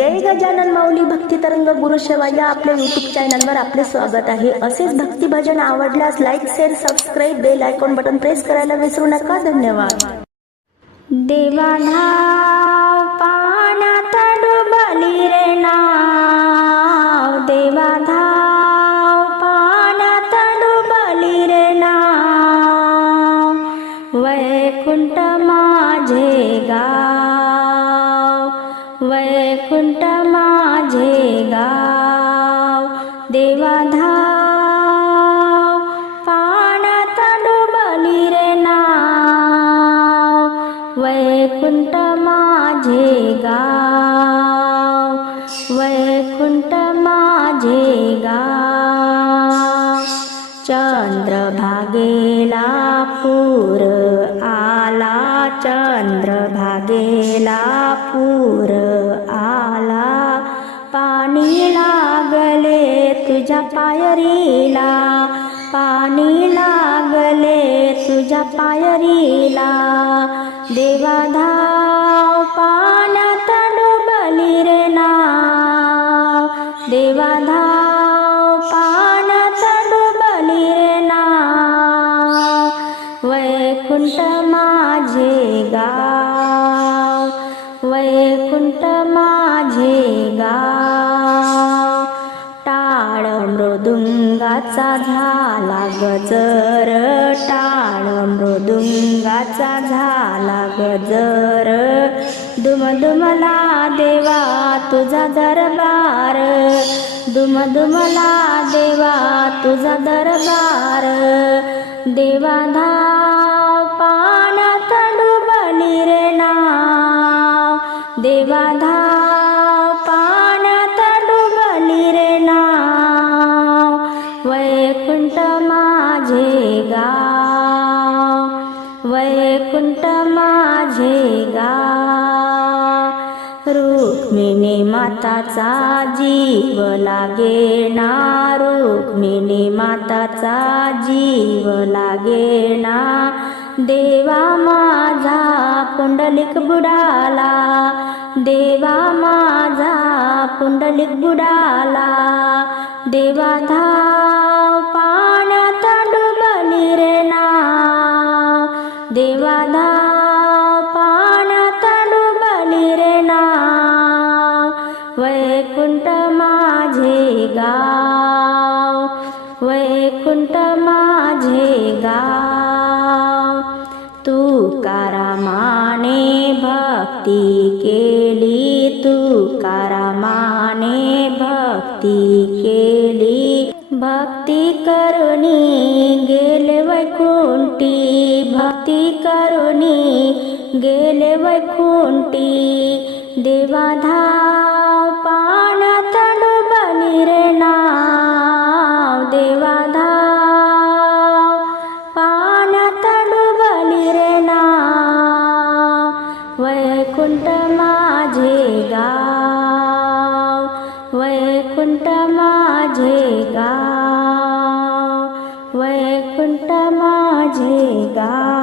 जय गजानन माऊली भक्ती तरंग गुरु शेवा या आपल्या युट्यूब चॅनलवर आपले स्वागत आहे. असेच भक्ती भजन आवडल्यास like share subscribe bell icon button press करायला विसरू नका. धन्यवाद. देवाना वैकुंठ माझे गाव देवाधाव पाण्यात डुबली रे नाव वैकुंठ माझे गाव वैकुंठ माझे गाव. चंद्रभागेला पूर आला चंद्रभागेला पूर लागले तुझ्या पायरीला. पाणी लागले तुझ्या पायरीला. देवाधाव पाण्यात डुबली रे नाव. देवाधाव पाण्यात डुबली रे नाव. वैकुंठ माझे गाव. वैकुंठ माझे गाव. मृदुंगाचा झाला गजर टाळ मृदुंगाचा झाला गजर. दुमदुमला देवा तुझा दरबार. दुमदुमला देवा तुझा दरबार. देवा धाव पाण्यात डुबली रे नाव. देवाधाव वैकुंठ माझे गाव वैकुंठ माझे गाव. रुक्मिणी माताचा जीव लागेना रुक्मिणी माताचा जीव लागेना देवा माझा पुंडलिक बुडाला देवा माझा पुंडलिक बुडाला. देवा देवादा देवा पाण्यात डुबली रे नाव वैकुंठ माझे गाव वैकुंठ माझे गाव तू कारामाने भक्ती केली तू कारामाने भक्ती वैकुण्टी देवाधाा पाडुबलिरणा देवाधा वैकुण्ठ माझे जेगा वैकुण्ठ माझे व वैकुण्ठ माझे जेगा